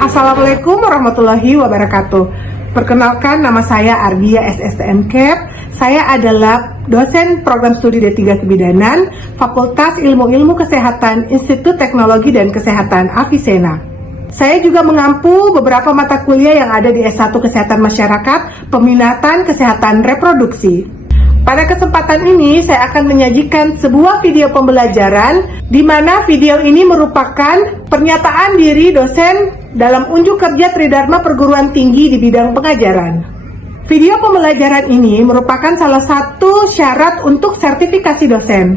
Assalamualaikum warahmatullahi wabarakatuh. Perkenalkan, nama saya Ardia SSTM Cap. Saya adalah dosen program studi D3 Kebidanan, Fakultas Ilmu Kesehatan, Institut Teknologi dan Kesehatan Avicenna. Saya juga mengampu beberapa mata kuliah yang ada di S1 Kesehatan Masyarakat, Peminatan Kesehatan Reproduksi. Pada kesempatan ini, saya akan menyajikan sebuah video pembelajaran di mana video ini merupakan pernyataan diri dosen dalam unjuk kerja Tridharma Perguruan Tinggi di bidang pengajaran. Video pembelajaran ini merupakan salah satu syarat untuk sertifikasi dosen.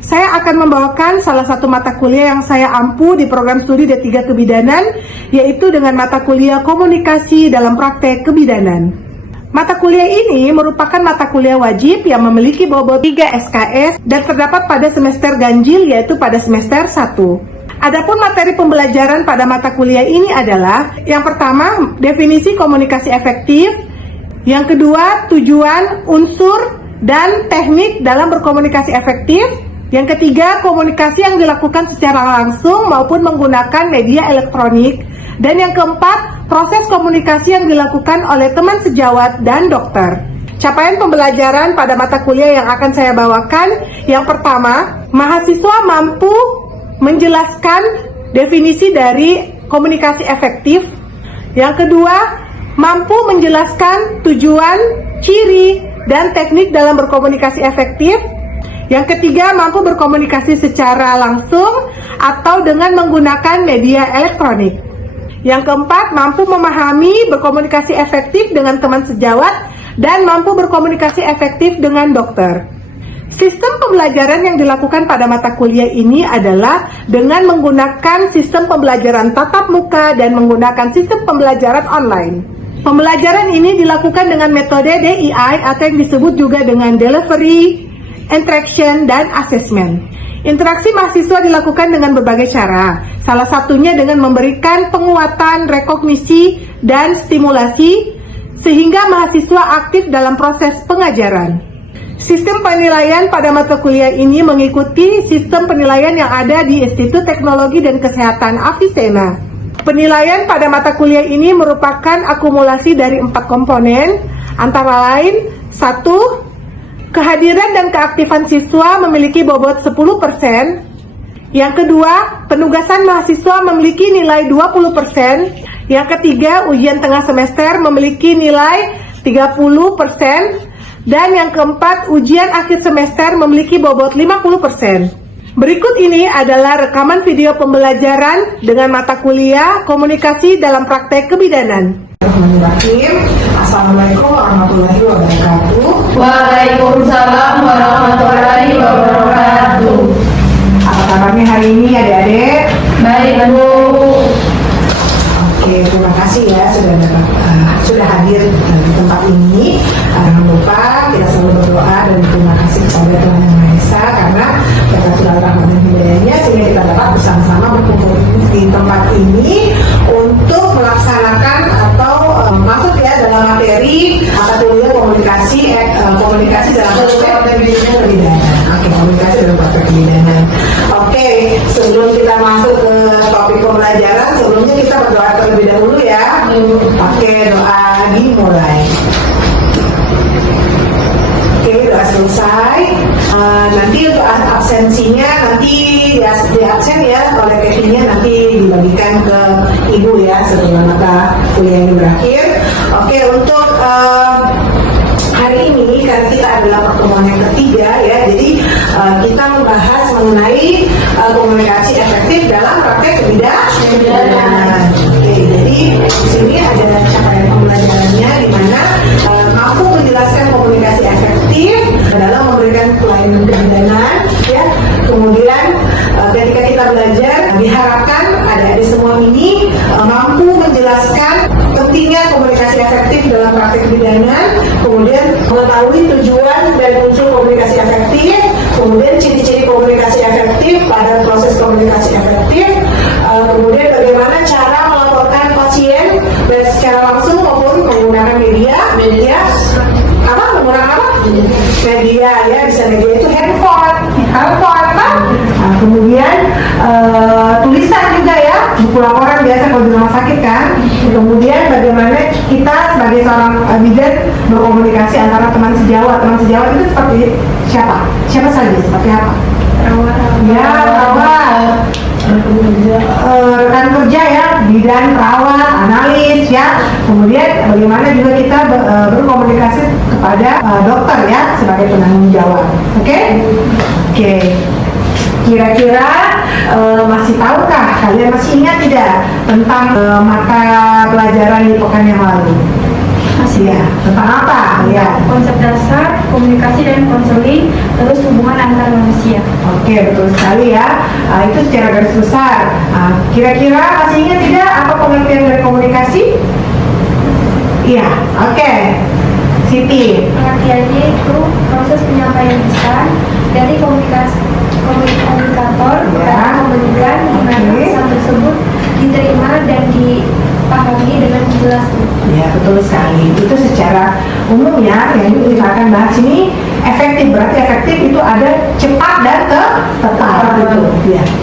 Saya akan membawakan salah satu mata kuliah yang saya ampu di program studi D3 Kebidanan, yaitu dengan mata kuliah Komunikasi dalam Praktek Kebidanan. Mata kuliah ini merupakan mata kuliah wajib yang memiliki bobot 3 SKS dan terdapat pada semester ganjil, yaitu pada semester 1. Adapun materi pembelajaran pada mata kuliah ini adalah: yang pertama, definisi komunikasi efektif; yang kedua, tujuan, unsur, dan teknik dalam berkomunikasi efektif; yang ketiga, komunikasi yang dilakukan secara langsung maupun menggunakan media elektronik; dan yang keempat, proses komunikasi yang dilakukan oleh teman sejawat dan dokter. Capaian pembelajaran pada mata kuliah yang akan saya bawakan: yang pertama, mahasiswa mampu menjelaskan definisi dari komunikasi efektif; yang kedua, mampu menjelaskan tujuan, ciri, dan teknik dalam berkomunikasi efektif; yang ketiga, mampu berkomunikasi secara langsung atau dengan menggunakan media elektronik; yang keempat, mampu memahami berkomunikasi efektif dengan teman sejawat dan mampu berkomunikasi efektif dengan dokter. Sistem pembelajaran yang dilakukan pada mata kuliah ini adalah dengan menggunakan sistem pembelajaran tatap muka dan menggunakan sistem pembelajaran online. Pembelajaran ini dilakukan dengan metode DII atau yang disebut juga dengan Delivery, Interaction, dan Assessment. Interaksi mahasiswa dilakukan dengan berbagai cara, salah satunya dengan memberikan penguatan, rekognisi, dan stimulasi, sehingga mahasiswa aktif dalam proses pengajaran. Sistem penilaian pada mata kuliah ini mengikuti sistem penilaian yang ada di Institut Teknologi dan Kesehatan Avicenna. Penilaian pada mata kuliah ini merupakan akumulasi dari 4 komponen, antara lain: 1. Kehadiran dan keaktifan siswa memiliki bobot 10%. Yang kedua, penugasan mahasiswa memiliki nilai 20%. Yang ketiga, ujian tengah semester memiliki nilai 30%. Dan yang keempat, ujian akhir semester memiliki bobot 50%. Berikut ini adalah rekaman video pembelajaran dengan mata kuliah Komunikasi dalam Praktek Kebidanan. Assalamualaikum warahmatullahi wabarakatuh. Waalaikumsalam warahmatullahi wabarakatuh. Apa kabarnya hari ini, adik-adik? Baik, Bu. Oke, terima kasih ya sudah hadir di tempat ini. Jangan lupa kita selalu berdoa dan terima kasih kepada Tuhan Yang Maha Esa karena berkat segala rahmat dan hidayahnya sehingga kita dapat bersama-sama berkumpul di tempat ini untuk melaksanakan atau masuk ya dalam materi mata kuliah komunikasi dalam praktek kebidanan. Oke, komunikasi dalam praktek kebidanan. Oke, sebelum kita masuk ke topik pembelajaran, sebelumnya kita berdoa terlebih dahulu ya. Oke, doa dimulai. Oke, doa selesai. Nanti untuk absensinya nanti di absen ya oleh PT-nya, nanti dibagikan ke ibu ya setelah mata kuliah ini berakhir. Oke, untuk hari ini karena kita adalah pertemuan yang ketiga ya, jadi kita membahas mengenai komunikasi efektif dalam praktek kebidanan. Oke, jadi di sini ada capaian pembelajarannya di mana mampu menjelaskan komunikasi efektif dalam memberikan pelayanan kebidanan ya. Kemudian ketika kita belajar diharapkan adik-adik semua ini mampu menjelaskan pentingnya komunikasi efektif dalam praktek kebidanan, kemudian mengetahui tujuan dan unsur komunikasi efektif, kemudian ciri-ciri komunikasi efektif pada proses komunikasi efektif, kemudian bagaimana cara melaporkan pasien baik secara langsung maupun menggunakan media Media ya, bisa media itu handphone kan. Nah, kemudian tulisan juga ya, buku laporan biasa kalau di rumah sakit kan. Kemudian bagaimana kita sebagai seorang bidan berkomunikasi antara teman sejawat. Teman sejawat itu seperti siapa? Siapa saja? Seperti apa? Ya, perawat, rekan kerja ya, bidan, perawat, analis ya. Kemudian bagaimana juga kita berkomunikasi kepada dokter ya sebagai penanggung jawab. Oke? Kira-kira masih tahukah kalian, masih ingat tidak tentang mata pelajaran di pekan yang lalu? Masih ya. Tentang apa? Ya. Konsep dasar, komunikasi dan konseling, terus hubungan antar manusia. Oke, betul sekali ya. Itu secara garis besar. Kira-kira masih ingat tidak apa pengertian dari komunikasi? Iya, oke. Siti. Pengertiannya itu proses penyampaian pesan dari komunikator kepada komunikan di mana pesan tersebut diterima dan dipahami dengan jelas. Ya, betul sekali. Itu secara umum ya, yang kita akan bahas ini efektif. Berarti efektif itu ada cepat dan tepat gitu.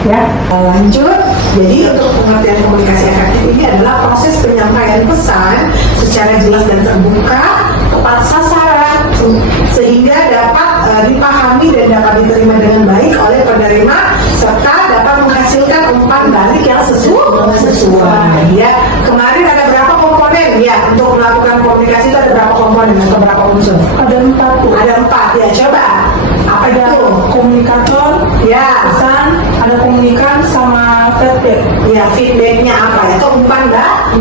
Ya. Lanjut. Jadi untuk pengertian komunikasi efektif ini adalah proses penyampaian pesan secara jelas dan terbuka, tepat sasaran, sehingga dapat dipahami dan dapat diterima dengan baik oleh penerima serta dapat menghasilkan umpan balik yang sesuai. Ya, kemarin ada berapa komponen ya untuk melakukan komunikasi itu, ada berapa komponen atau berapa unsur? Ada 4. Ada 4 ya. Coba apa itu? Komunikator, Ya, pesan, ada komunikan sama feedback. ya feedbacknya apa ya? Itu umpan balik.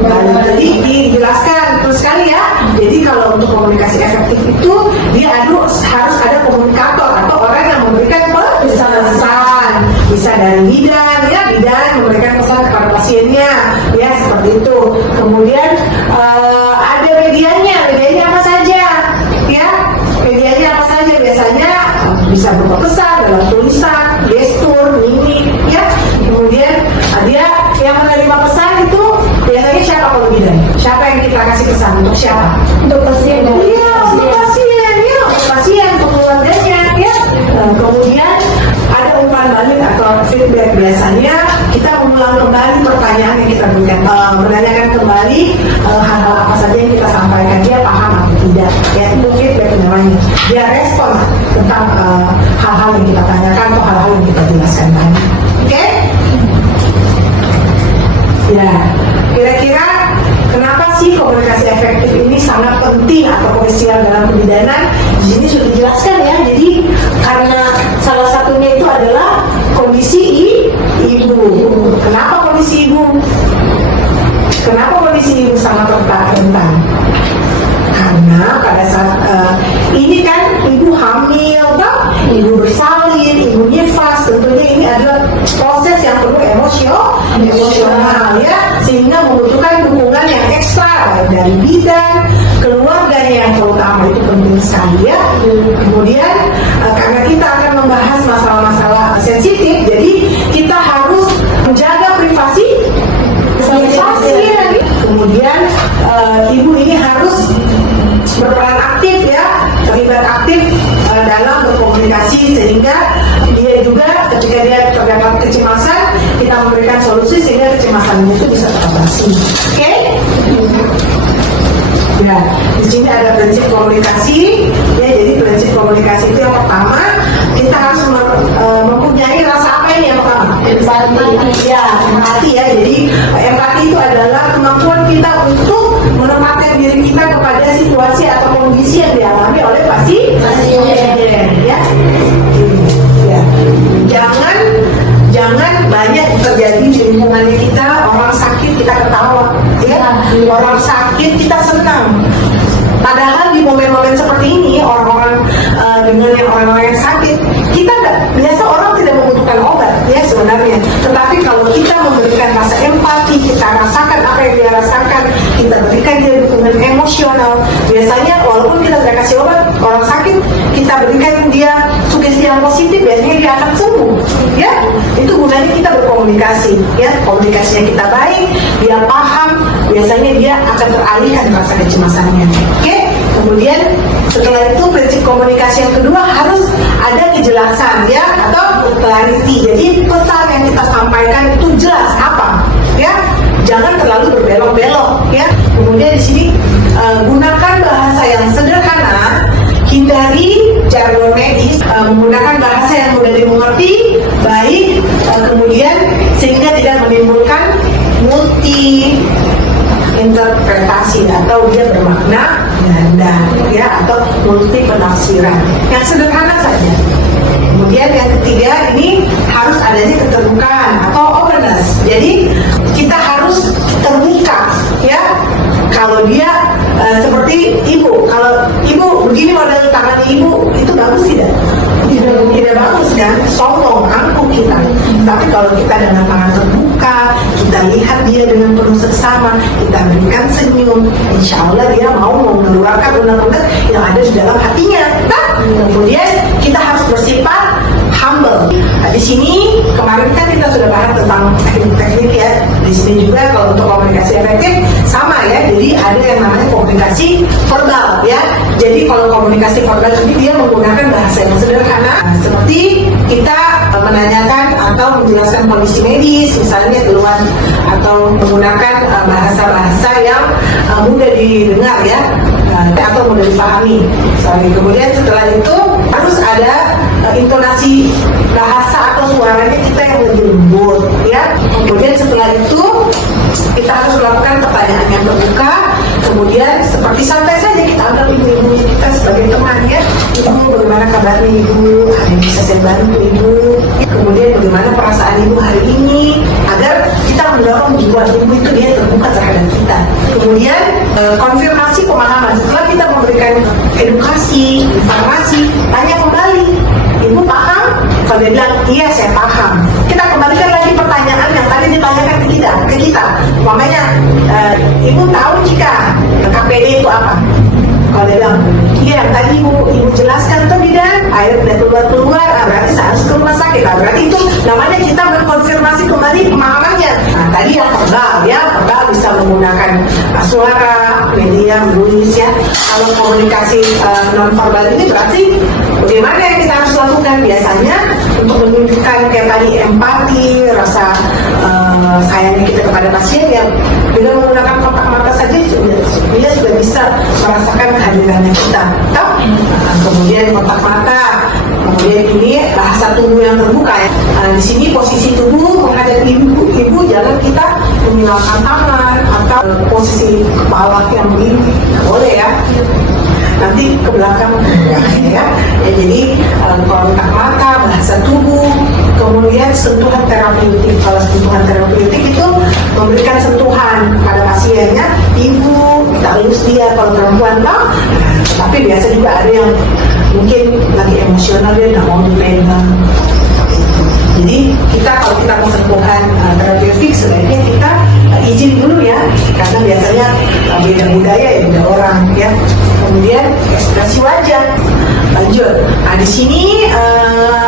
Jadi dijelaskan terus sekali ya. Jadi kalau untuk komunikasi efektif itu dia harus ada komunikator atau orang yang memberikan pesan. Bisa dari bidan memberikan pesan kepada pasiennya ya, seperti itu. Kemudian ada medianya apa saja ya, medianya apa saja, biasanya bisa berupa pesan dalam tulisan, gestur, mimik ya. Kemudian dia yang menerima pesan itu biasanya siapa kalau bidan? Siapa yang kita kasih pesan, untuk siapa? Untuk pasien. Iya, untuk pasien ya, untuk pasien, untuk keluarganya ya. Kemudian ada umpan balik atau feedback. Biasanya kita mengulang kembali pertanyaan yang kita berikan, menanyakan kembali hal-hal apa saja yang kita sampaikan, dia paham atau tidak ya, itu feedback namanya. Dia respon tentang hal-hal yang kita tanyakan atau hal-hal yang kita jelaskan tadi. Oke? Ya, kira-kira kenapa sih komunikasi efektif ini sangat penting atau krusial dalam kebidanan? Di sini sudah dijelaskan ya. Jadi karena salah satunya itu adalah kondisi ibu. Kenapa kondisi ibu? Kenapa kondisi ibu sangat rentan? Karena pada saat ini kan ibu hamil, ibu bersalin, ibu nifas, tentunya ini adalah proses yang perlu emosional ya, sehingga membutuhkan dukungan yang ekstra dari bidan, keluarganya yang terutama, itu penting sekali ya. Kemudian karena kita akan membahas masalah-masalah sensitif, jadi kita harus menjaga privasi pasien. Kemudian ibu ini harus berperan aktif ya, terlibat aktif dalam berkomunikasi, sehingga dia juga ketika dia terdapat kecemasan, kita memberikan solusi sehingga kecemasan itu bisa teratasi. Oke? Ya, di sini ada prinsip komunikasi ya. Jadi prinsip komunikasi itu yang pertama, kita harus mempunyai rasa apa ini yang pertama? Empati. Ya, empati ya. Jadi empati itu adalah kemampuan kita untuk menempatkan diri kita kepada situasi atau kondisi yang dialami oleh pasien ya. Jangan banyak terjadi di lingkungannya kita, orang sakit kita ketawa ya, orang sakit kita senang. Padahal di momen-momen seperti ini orang-orang dengan orang-orang yang sakit, kita biasa orang tidak membutuhkan obat ya sebenarnya. Tetapi kalau kita memberikan rasa empati, kita rasakan apa yang dia rasakan, kita berikan dia dukungan emosional. Biasanya walaupun kita tidak kasih obat, orang sakit kita berikan dia sugesti yang positif, biasanya dia akan sembuh ya. Itu gunanya kita berkomunikasi ya, komunikasinya kita baik, dia paham, biasanya dia akan teralihkan rasa kecemasannya. Oke? Kemudian Setelah itu prinsip komunikasi yang kedua harus ada kejelasan ya, atau clarity. Jadi pesan yang kita sampaikan itu jelas apa ya, jangan terlalu berbelok-belok ya. Kemudian di sini gunakan bahasa yang sederhana, hindari jargon medis, menggunakan bahasa yang mudah dimengerti, baik, kemudian sehingga tidak menimbulkan multi interpretasi atau dia bermakna ganda ya, atau multi penafsiran. Yang sederhana saja. Kemudian yang ketiga, ini harus adanya keterbukaan atau openness. Jadi kita harus terbuka ya. Kalau dia seperti ibu, kalau ibu begini model tangan ibu, itu bagus tidak? Tidak bagus kan? Sombong, angkuh kita. Tapi kalau kita dengan tangan terbuka, kita lihat dia dengan penuh seksama, kita berikan senyum, insya Allah dia mau mengeluarkan unek-unek yang ada di dalam hatinya. Nah, kemudian kita harus bersifat humble. Nah, di sini kemarin kan kita sudah bahas tentang teknik ya. Di sini juga kalau untuk komunikasi efektif sama ya. Jadi ada yang namanya komunikasi verbal ya. Jadi kalau komunikasi verbal ini dia menggunakan bahasa yang sederhana, seperti kita menanyakan atau menjelaskan kondisi medis, misalnya keluhan, atau menggunakan bahasa-bahasa yang mudah didengar ya, atau mudah dipahami. Kemudian setelah itu harus ada intonasi bahasa atau suaranya kita yang lebih lembut ya. Kemudian setelah itu kita harus melakukan pertanyaan yang terbuka. Kemudian seperti santai saja kita anggap ibu-ibu kita sebagai teman ya. Ibu, bagaimana kabarnya ibu? Ada yang bisa saya bantu ibu? Kemudian bagaimana perasaan ibu hari ini? Agar kita mendorong jiwa ibu itu dia terbuka terhadap kita. Kemudian konfirmasi pemahaman. Setelah kita memberikan edukasi, informasi, tanya kembali. Ibu paham? Kalau dia bilang, iya saya paham. Kita kembalikan lagi pertanyaan yang tadi ditanyakan ke kita. Umpamanya, ibu tahu jika KPD itu apa? Kalau dia bilang, iya tadi ibu jelaskan tuh bidan, air udah keluar, berarti saya harus ke rumah sakit. Berarti itu namanya kita mengkonfirmasi kembali pemahamannya. Nah, tadi yang verbal ya, verbal bisa menggunakan suara, media, menulis ya. Kalau komunikasi non verbal ini berarti bagaimana yang kita harus lakukan biasanya untuk menunjukkan kayak tadi empati, rasa sayangnya kita kepada pasien yang dengan menggunakan kontak mata saja dia sudah bisa merasakan kehadirannya kita. Kemudian kontak mata, kemudian ini bahasa tubuh yang terbuka ya. Di sini posisi tubuh menghadap ibu jangan kita menyilangkan tangan atau posisi kepala yang begini, boleh ya. Nanti ke belakang ya. Jadi kontak mata, bahasa tubuh, kemudian sentuhan terapeutik. Kalau sentuhan terapeutik itu memberikan sentuhan pada pasiennya, ibu tak elus dia kalau perempuan lah. Tapi biasa juga ada yang mungkin lagi emosional dia nggak mau dipegang. Jadi kita kalau kita mau sentuhan terapeutik sebaiknya kita izin dulu ya, karena biasanya beda budaya ya, beda orang ya. Kemudian ekspresi wajah. Lanjut. Nah di sini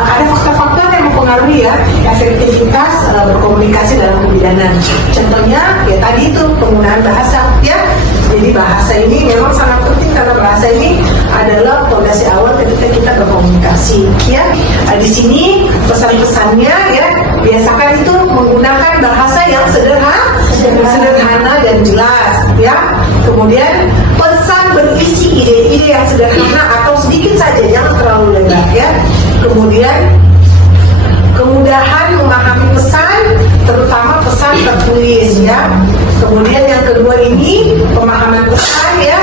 ada faktor-faktor yang mempengaruhi ya efektivitas berkomunikasi dalam kebidanan. Contohnya ya tadi itu penggunaan bahasa ya. Jadi bahasa ini memang sangat penting karena bahasa ini adalah fondasi awal ketika kita berkomunikasi ya. Di sini pesan-pesannya ya biasakan itu menggunakan bahasa yang sederhana dan jelas ya. Kemudian pesan berisi ide-ide yang sederhana atau sedikit saja, jangan terlalu lebar ya. Kemudian kemudahan memahami pesan, terutama pesan tertulis ya. Kemudian yang kedua ini pemahaman pesan ya,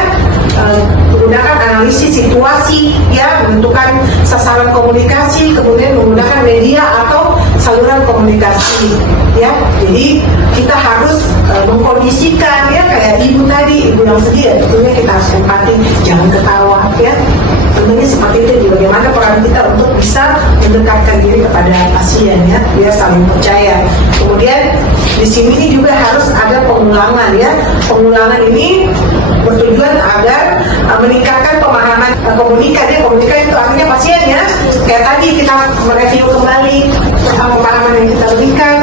menggunakan analisis situasi ya, menentukan sasaran komunikasi, kemudian menggunakan media atau saluran komunikasi ya. Jadi kita harus mengkondisikan ya, kayak ibu tadi, ibu yang sedih ya, tentunya kita harus empati, jangan ketawa ya. Tentunya seperti itu, bagaimana peran kita untuk bisa mendekatkan diri kepada pasien ya, biar saling percaya. Kemudian di sini juga harus ada pengulangan ya. Pengulangan ini bertujuan agar meningkatkan pemahaman komunikan ya. Komunikan itu artinya pasien ya. Kayak tadi kita mereview kembali pemahaman yang kita berikan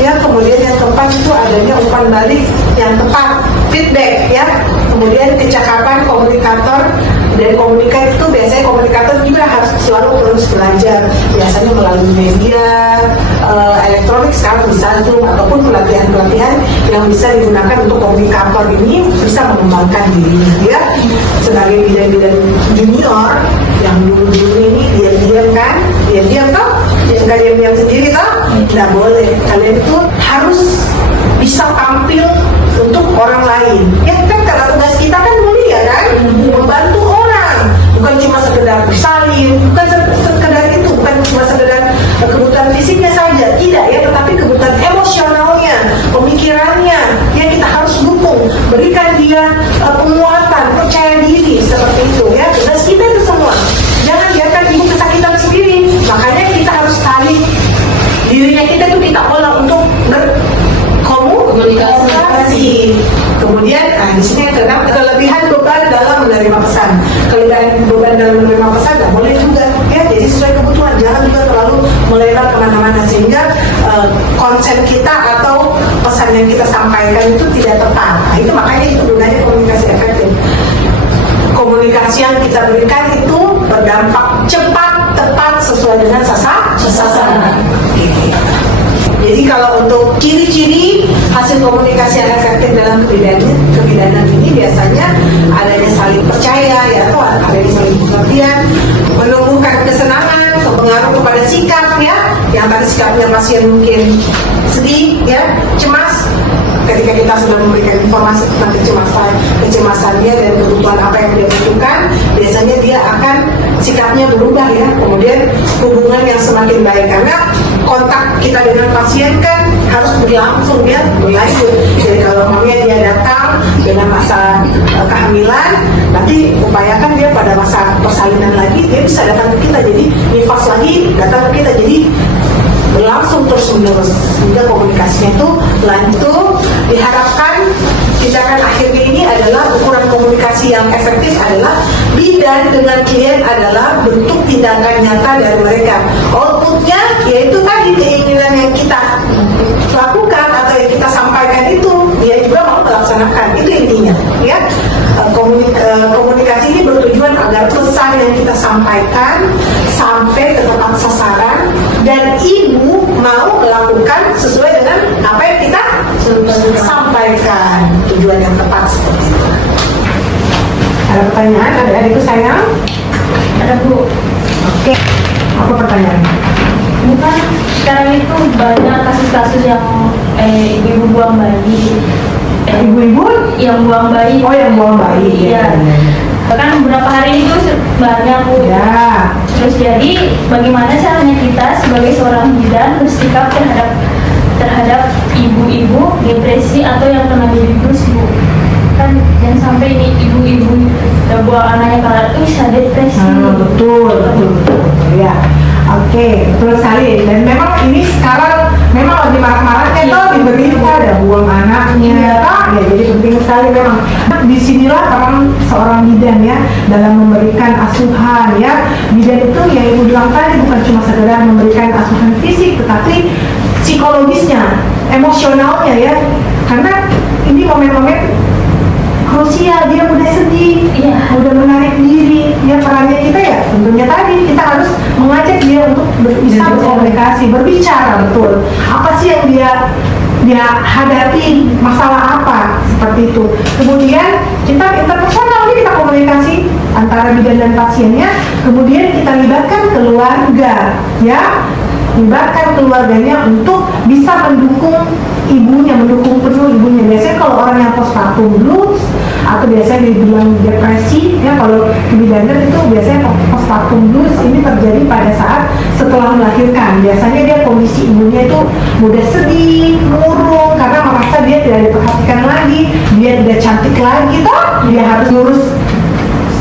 ya. Kemudian yang keempat itu adanya umpan balik yang tepat, feedback ya. Kemudian kecakapan komunikator dan komunikan terus belajar, biasanya melalui media elektronik, sekarang bisa Zoom ataupun pelatihan-pelatihan yang bisa digunakan untuk komunikator ini bisa mengembangkan dirinya ya. Sebagai bidan-bidan junior yang dulu ini diam-diam kan, diam-diam toh, diam-diam sendiri toh, nggak boleh. Kalian itu harus bisa tampil untuk orang lain. Ya kan, karena tugas kita kan mulia kan, membantu orang, bukan cuma sekedar bersalin, bukan sekedar itu, bukan cuma sekedar kebutuhan fisiknya saja, tidak ya, tetapi kebutuhan emosionalnya, pemikirannya, yang kita harus dukung, berikan dia penguatan, percaya diri seperti itu ya. Tugas kita itu semua. Jangan biarkan ibu kesakitan sendiri. Makanya kita harus tarik dirinya kita itu kita olah untuk berkomunikasi. Kemudian, di sini terdapat kelebihan beban dalam menerima pesan. Kelebihan beban dalam menerima pesan nggak boleh juga, ya. Jadi sesuai kebutuhan, jangan juga terlalu melebar kemana-mana sehingga konsen kita atau pesan yang kita sampaikan itu tidak tepat. Nah, itu makanya itu gunanya komunikasi efektif. Komunikasi yang kita berikan itu berdampak cepat, tepat, sesuai dengan sasaran. Jadi kalau untuk ciri-ciri hasil komunikasi yang efektif dalam kebidanan ini biasanya adanya saling percaya ya, atau adanya saling pengertian, menumbuhkan kesenangan, berpengaruh kepada sikap ya, yang tadi sikapnya pasien mungkin sedih ya, cemas. Ketika kita sudah memberikan informasi tentang kecemasannya dan kebutuhan apa yang dia butuhkan, biasanya dia akan sikapnya berubah ya. Kemudian hubungan yang semakin baik, karena kontak kita dengan pasien kan harus berlangsung ya, berlanjut. Jadi kalau mamanya dia datang dengan masa kehamilan, nanti upayakan dia pada masa persalinan lagi dia bisa datang ke kita, jadi nifas lagi datang ke kita, jadi berlangsung terus menerus sehingga komunikasinya itu lanjut. Diharapkan tindakan akhirnya ini adalah ukuran komunikasi yang efektif adalah bidan dengan klien adalah bentuk tindakan nyata dari mereka. Outputnya yaitu tadi keinginan yang kita lakukan atau yang kita sampaikan itu dia juga mau melaksanakan, itu intinya ya. Komunikasi ini bertujuan agar pesan yang kita sampaikan sampai ke tempat sasaran dan ibu mau melakukan sesuai dengan apa yang kita sampaikan, tujuan yang tepat seperti itu. Ada pertanyaan? Ada adikku sayang? Ada Bu. Oke. Apa pertanyaannya? Bukan sekarang itu banyak kasus-kasus yang ibu-ibu buang bayi. Ibu-ibu yang buang bayi. Oh, yang buang bayi. Iya. Bahkan beberapa hari itu banyak Bu. Ya. Terus jadi bagaimana caranya kita sebagai seorang bidan bersikap terhadap ibu-ibu depresi atau yang kena baby-blues Bu? Kan jangan sampai ini ibu-ibu udah buang anaknya karena itu bisa depresi. Betul. Ya. Oke, betul sekali. Dan memang ini sekarang memang lagi marak-maraknya tuh di berita ada buang anaknya, ya jadi penting sekali memang. Disinilah peran seorang bidan ya dalam memberikan asuhan ya. Bidan itu yang ibu bilang tadi bukan cuma sekedar memberikan asuhan fisik, tetapi psikologisnya, emosionalnya ya. Karena ini momen-momen krusial, dia mudah sedih, ya, mudah menarik diri, ya perannya kita ya tentunya tadi kita harus mengajak dia untuk bisa berkomunikasi, berbicara betul. Apa sih yang dia hadapi, masalah apa seperti itu. Kemudian kita interpersonal nih, kita komunikasi antara bidan dan pasiennya. Kemudian kita libatkan keluarga, ya, libatkan keluarganya untuk bisa mendukung ibunya, mendukung penuh ibunya. Biasanya kalau orang yang postpartum blues atau biasanya dibilang depresi ya, kalau kebidanan itu biasanya postpartum blues ini terjadi pada saat setelah melahirkan. Biasanya dia kondisi ibunya itu mudah sedih, murung karena merasa dia tidak diperhatikan lagi, dia tidak cantik lagi toh, dia harus ngurus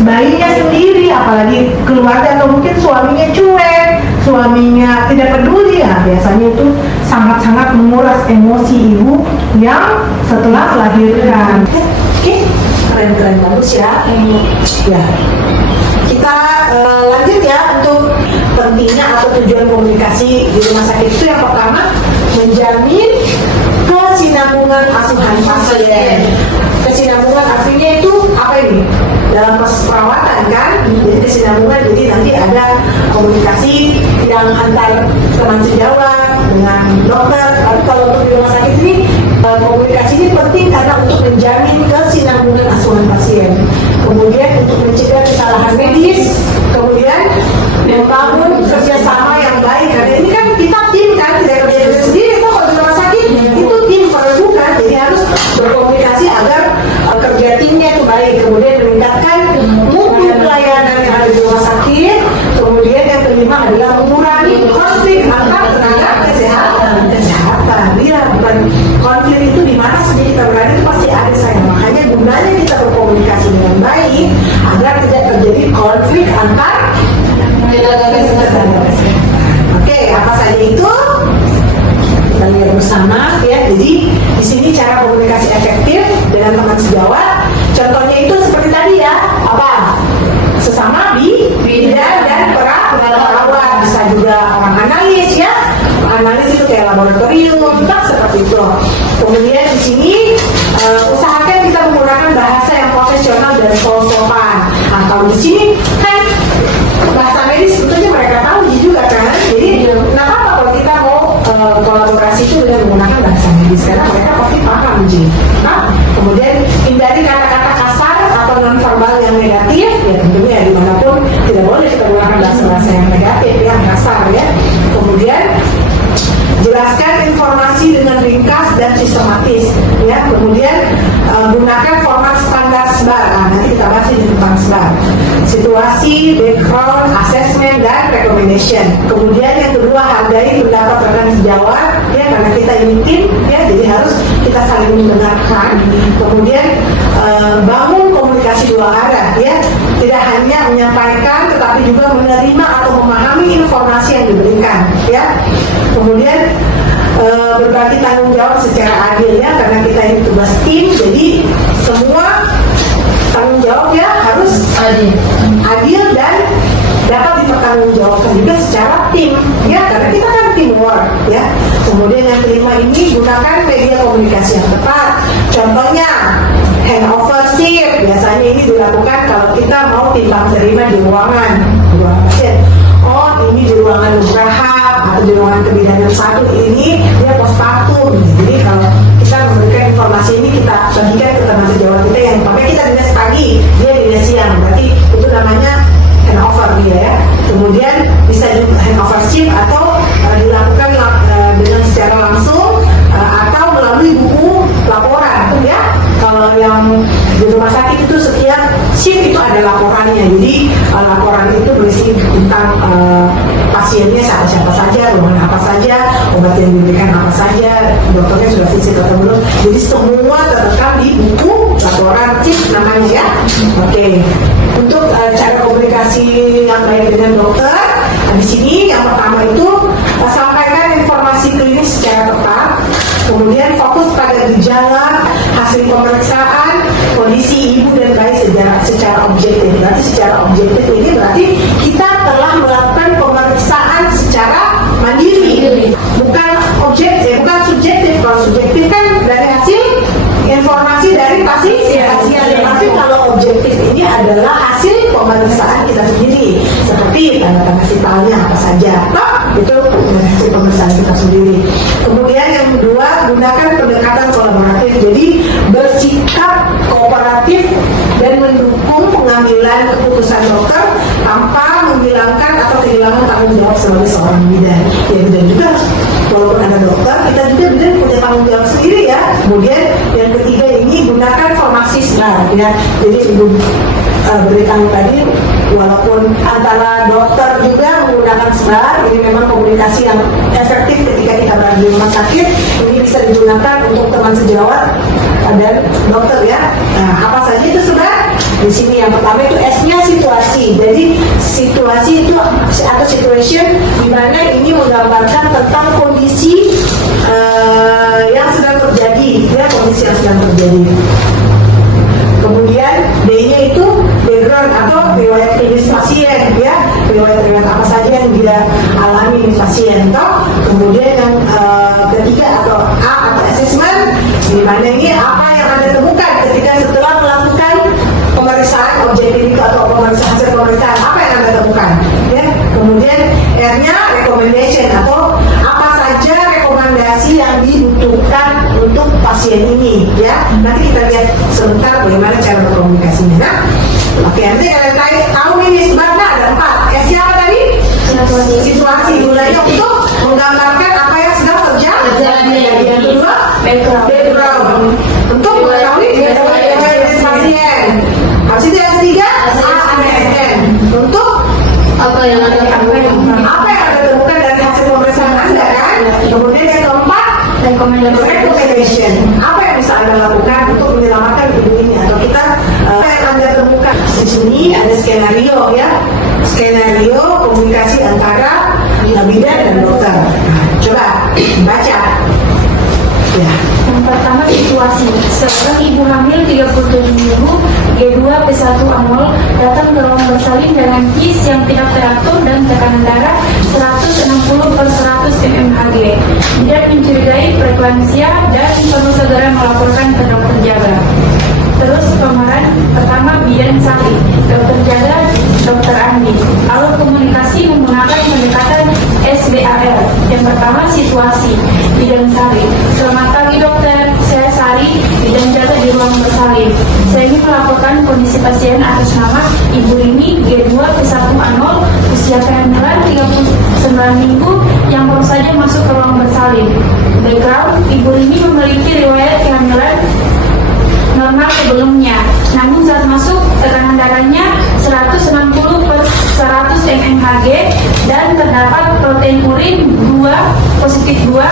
bayinya sendiri, apalagi keluarga atau mungkin suaminya cuek, suaminya tidak peduli ya, biasanya itu sangat-sangat menguras emosi ibu yang setelah melahirkan. Oke, keren-keren bagus ya. Ya, kita lanjut ya untuk pentingnya atau tujuan komunikasi di rumah sakit itu. Yang pertama, menjamin kesinambungan asuhan pasien. Kesinambungan artinya itu apa ini? Dalam proses perawatan kan, Jadi kesinambungan, jadi nanti ada komunikasi yang antar teman sejawat dengan dokter. Tapi kalau untuk di rumah sakit ini komunikasi ini penting karena untuk menjamin kesinambungan asuhan pasien. Kemudian untuk mencegah kesalahan medis, kemudian membangun kerjasama yang baik. Karena ini kan kita tim kan, tidak kerja sendiri. Itu kalau di rumah sakit itu tim perlu kan, jadi harus berkomunikasi agar kerja timnya itu baik. Kemudian meningkatkan mutu pelayanan yang ada di rumah sakit. Kemudian yang kelima adalah mengurangi konflik antar tenaga kesehatan. Iya, bukan konflik itu di mana saja kita berada itu pasti ada sayang. Makanya gunanya kita berkomunikasi dengan baik agar tidak terjadi konflik antar tenaga kesehatan. Oke, apa saja itu? Kita lihat bersama ya. Jadi di sini cara komunikasi efektif dengan teman sejawat. Contohnya itu seperti tadi ya, apa? Sesama bidan dan perawat, bisa juga orang analis ya. Analis itu kayak laboratorium, tak seperti itu. Kemudian di sini usahakan kita menggunakan bahasa yang profesional dan sopan. Nah, kalau di sini kan bahasa medis sebetulnya mereka tahu juga kan. Jadi kenapa kalau kita mau kolaborasi itu dengan menggunakan bahasa medis karena mereka pasti paham Ji. Nah, kemudian hindari kata-kata kasar atau non-verbal yang negatif. Ya tentunya dimanapun tidak boleh kita menggunakan bahasa-bahasa yang negatif, yang kasar ya. Kemudian jelaskan informasi dengan ringkas dan sistematis ya. Kemudian gunakan format standar SBAR. Nah, nanti kita bahas ini tentang SBAR. Situasi, background, assessment, dan recommendation. Kemudian yang kedua, hargai pendapat rekan sejawat ya, karena kita ini tim ya, jadi harus kita saling mendengarkan. Kemudian bangun komunikasi dua arah ya, tidak hanya menyampaikan tetapi juga menerima atau memahami informasi yang diberikan ya. Kemudian berbagi tanggung jawab secara adil ya, karena kita ini tugas tim, jadi semua tanggung jawab ya harus adil dan dapat dipertanggungjawabkan juga secara tim ya, karena kita kan teamwork ya. Kemudian yang kelima ini, gunakan media komunikasi yang tepat. Contohnya handover shift, biasanya ini dilakukan kalau kita mau timbang terima di ruangan pasien. Oh, ini di ruangan Nugraha atau di ruangan kebidanan 1 ini dia postpartum. Jadi kalau kita memberikan informasi ini, kita bagikan ke teman sejawat kita yang pakai kita dinas pagi, dia dinas siang, berarti itu namanya handover dia ya. Kemudian bisa juga handover shift atau dilakukan dengan secara langsung atau melalui buku laporan ya. Kalau yang di rumah sakit itu setiap shift itu ada laporannya, jadi laporan itu berisi tentang pasiennya siapa saja, rumahnya apa saja, obat yang diberikan apa saja, dokternya sudah visit atau belum, jadi semua terekam di buku laporan shift namanya ya. Oke. Untuk cara komunikasi yang baik dengan dokter, di sini yang pertama itu sampaikan informasi klinis secara tepat. Kemudian fokus pada gejala, hasil pemeriksaan, kondisi ibu dan bayi secara objektif. Berarti secara objektif ini berarti kita telah melakukan pemeriksaan secara mandiri, bukan objektif, bukan subjektif. Kalau subjektif kan dari hasil informasi dari pasien. Tapi kalau objektif ini adalah hasil pemeriksaan kita sendiri, seperti tanda-tanda vitalnya apa saja. Itu hasil pemeriksaan kita sendiri. Kemudian yang kedua, gunakan pendekatan kolaboratif. Jadi bersikap kooperatif dan mendukung pengambilan keputusan dokter tanpa menghilangkan atau kehilangan tanggung jawab sebagai seorang bidan. Ya bidan juga, walaupun ada dokter, kita juga bidan punya tanggung jawab sendiri ya. Kemudian yang ketiga ini, gunakan formasi SBAR ya. Jadi ibu beritahu tadi, walaupun antara dokter juga menggunakan SBAR, ini memang komunikasi yang efektif ketika kita berada di rumah sakit. Ini bisa digunakan untuk teman sejawat dan dokter ya. Nah, apa saja itu SBAR? Di sini yang pertama itu S-nya situasi. Jadi situasi itu atau situation di mana ini menggambarkan tentang kondisi yang sedang terjadi ya, kondisi yang sedang terjadi. Kemudian D-nya itu background atau riwayat klinis pasien ya, riwayat apa saja yang dia alami di pasien. Kemudian yang ketiga atau A atau assessment, di mana ini apa yang Anda temukan ketika setelah melakukan pemeriksaan objektif atau hasil pemeriksaan kemudian R-nya recommendation atau apa saja rekomendasi yang dibutuhkan untuk pasien ini ya. Nanti kita lihat sebentar bagaimana cara berkomunikasinya. Nah, oke, nanti kalian tahu ini sebenarnya ada 4. S-nya apa tadi? Situasi. Gunanya untuk menggambarkan apa yang sedang terjadi. Yang kedua, background. Untuk mengetahui riwayat pasien. Habis itu yang ketiga, ASN. Untuk apa yang ada temukan dari hasil pemeriksaan Anda kan? Kemudian yang keempat, recommendation. Apa yang bisa Anda lakukan untuk menyelamatkan ibu ini atau kita apa yang Anda temukan? Di sini ada skenario ya. Skenario komunikasi antara bidan dan dokter. Nah, coba baca. Ya. Yang pertama, situasi. Seorang ibu hamil 37 minggu G2 P1 anol datang ke ruang bersalin dengan kis yang tidak teratur dan tekanan darah 160/100 mmHg. Bidan mencurigai preeklamsia dan perlu segera melaporkan ke dokter jaga. Terus pemeran pertama bidan Sari, dokter jaga dokter Andi. Alur komunikasi menggunakan pendekatan SBAR. Yang pertama, situasi. Bidan Sari, selamat pagi dokter, saya Sari, bidan jaga di ruang bersalin. Saya ingin melaporkan kondisi pasien atas nama Ibu Rini G2 P1 anol usia kehamilan 39 minggu yang baru saja masuk ke ruang bersalin. Background, Ibu Rini memiliki riwayat kehamilan normal sebelumnya, namun saat masuk tekanan darahnya 160/100 mmHg dan terdapat protein urin 2+2,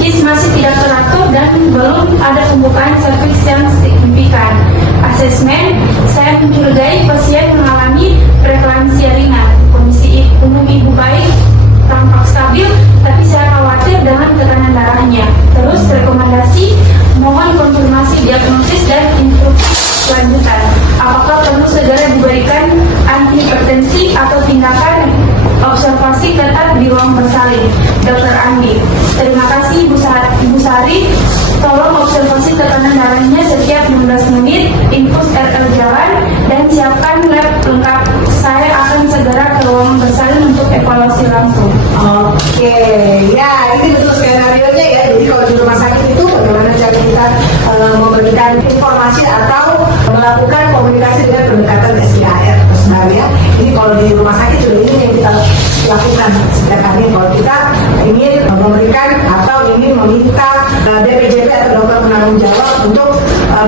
kis masih tidak teratur dan belum ada pembukaan serviks yang signifikan. Asesmen, saya mencurigai pasien mengalami preeklamsia ringan. Kondisi umum ibu baik, tampak stabil, tapi saya khawatir dengan tekanan darahnya. Terus rekomendasi, mohon konfirmasi diagnosis dan instruksi lanjutan. Apakah perlu segera diberikan antihipertensi atau tindakan observasi ketat di ruang bersalin? Dokter Andi, terima kasih Ibu Sari. Tolong observasi tekanan darahnya setiap 16 menit, infus RL jalan, dan siapkan lab lengkap. Saya akan segera ke ruang bersalin untuk evaluasi langsung. Oke, ya ini betul skenario-nya ya. Jadi kalau di rumah sakit itu bagaimana cara kita memberikan informasi atau melakukan komunikasi dengan pendekatan SBAR sebenarnya. Jadi kalau di rumah sakit juga ini yang kita lakukan setiap hari. Kalau kita ingin memberikan atau ingin meminta DPJP atau dokter penanggung jawab untuk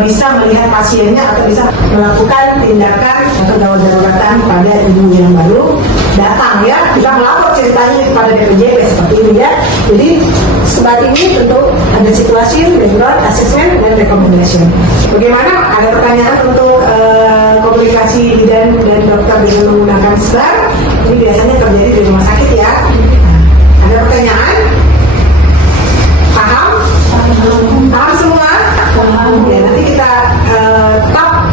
bisa melihat pasiennya atau bisa melakukan tindakan atau gawat-gawatan pada ibu yang baru datang ya. Kita melapor ceritanya kepada DPJP seperti ini ya. Jadi seperti ini tentu ada situasi, background, assessment, dan recommendation. Bagaimana? Ada pertanyaan untuk komunikasi bidan dan dokter dengan menggunakan SBAR? Ini biasanya terjadi di rumah sakit ya. Ada pertanyaan? Paham? Paham semua? Ya, nanti kita tetap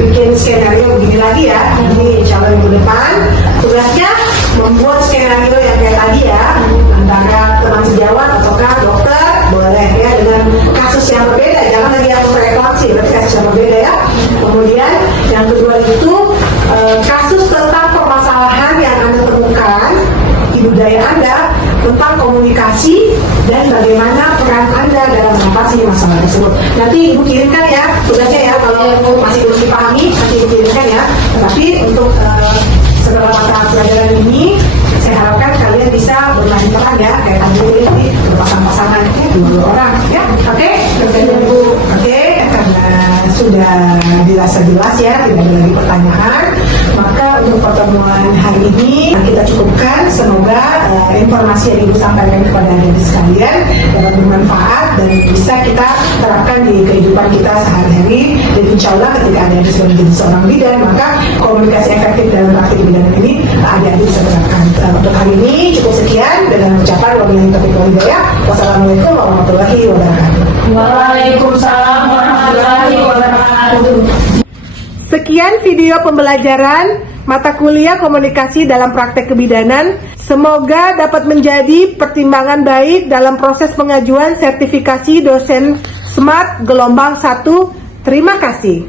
bikin skenario begini lagi ya. Ini insya Allah minggu depan. Tugasnya membuat skenario yang kayak tadi ya, antara teman sejawat ataukah dokter, boleh ya, dengan kasus yang berbeda. Jangan lagi yang preeklamsi, berarti kasus yang berbeda ya. Kemudian yang kedua itu kasus tentang permasalahan yang Anda temukan di budaya Anda tentang komunikasi dan bagaimana peran Anda dalam mengatasi masalah tersebut. Nanti Ibu kirimkan ya tugasnya ya, kalau masih belum dipahami nanti Ibu kirimkan ya. Tetapi untuk setelah mata pelajaran ini saya harapkan kalian bisa bermain peran ya, kayak tadi ini berpasang-pasangan dua orang ya. Oke, Bu. Oke, karena sudah dirasa jelas ya, tidak ada lagi pertanyaan, maka untuk pertemuan hari ini kita cukupkan. Semoga informasi yang Ibu sampaikan kepada adik sekalian dapat bermanfaat dan bisa kita terapkan di kehidupan kita sehari-hari. Dan insya Allah ketika adik-adik sudah menjadi seorang bidan, maka komunikasi efektif dalam praktik bidan ini adik-adik bisa terapkan. Untuk hari ini cukup sekian dengan ucapan wabillahi taufiq wal hidayah. Wassalamualaikum warahmatullahi wabarakatuh. Waalaikumsalam warahmatullahi wabarakatuh. Sekian video pembelajaran mata kuliah komunikasi dalam praktek kebidanan. Semoga dapat menjadi pertimbangan baik dalam proses pengajuan sertifikasi dosen SMART gelombang 1. Terima kasih.